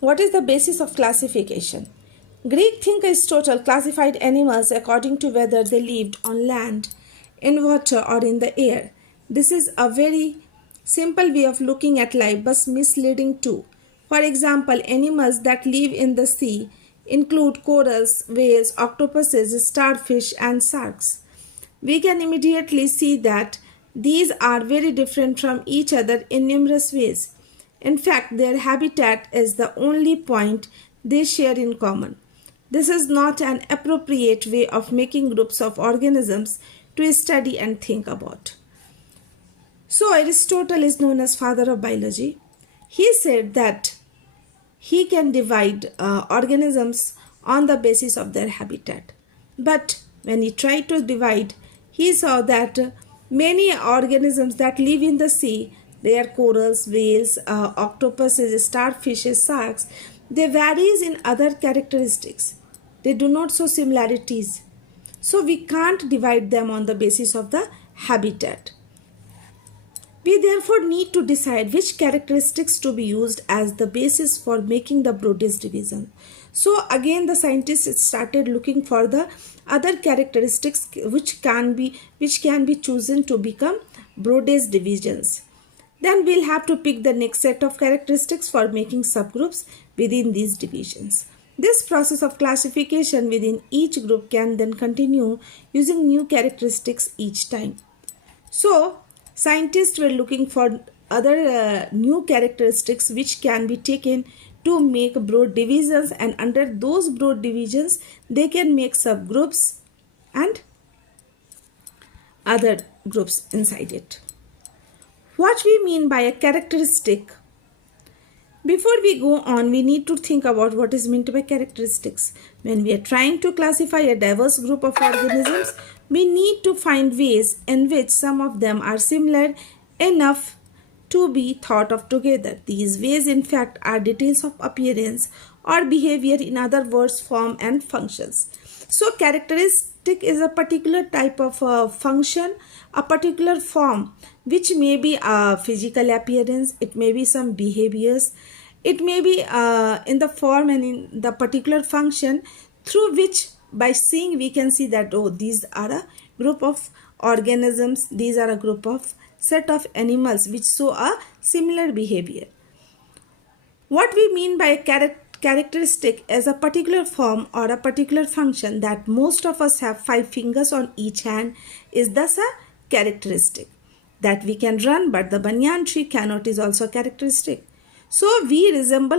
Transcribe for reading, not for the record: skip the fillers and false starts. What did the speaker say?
What is the basis of classification? Greek thinker Aristotle classified animals according to whether they lived on land, in water, or in the air. This is a very simple way of looking at life but misleading too. For example, animals that live in the sea include corals, whales, octopuses, starfish, and sharks. We can immediately see that these are very different from each other in numerous ways. In fact, their habitat is the only point they share in common. This is not an appropriate way of making groups of organisms to study and think about. So, Aristotle is known as father of biology. He said that he can divide organisms on the basis of their habitat. But when he tried to divide, he saw that many organisms that live in the sea, they are corals, whales, octopuses, starfishes, sharks, they varies in other characteristics. They do not show similarities. So we can't divide them on the basis of the habitat. We therefore need to decide which characteristics to be used as the basis for making the Brodie's division. So again the scientists started looking for the other characteristics which can be chosen to become Brodie's divisions. Then we'll have to pick the next set of characteristics for making subgroups within these divisions. This process of classification within each group can then continue using new characteristics each time. So scientists were looking for other new characteristics which can be taken to make broad divisions, and under those broad divisions they can make subgroups and other groups inside it. What we mean by a characteristic? Before we go on, we need to think about what is meant by characteristics. When we are trying to classify a diverse group of organisms, we need to find ways in which some of them are similar enough to be thought of together. These ways, in fact, are details of appearance or behavior, in other words, form and functions. So, characteristic is a particular type of function, a particular form, which may be a physical appearance, it may be some behaviors, it may be in the form and in the particular function through which by seeing we can see that, oh, these are a group of organisms, these are a group of set of animals which show a similar behavior. What we mean by a characteristic is a particular form or a particular function that most of us have 5 fingers on each hand is thus a characteristic. That we can run but the banyan tree cannot is also a characteristic. So we resemble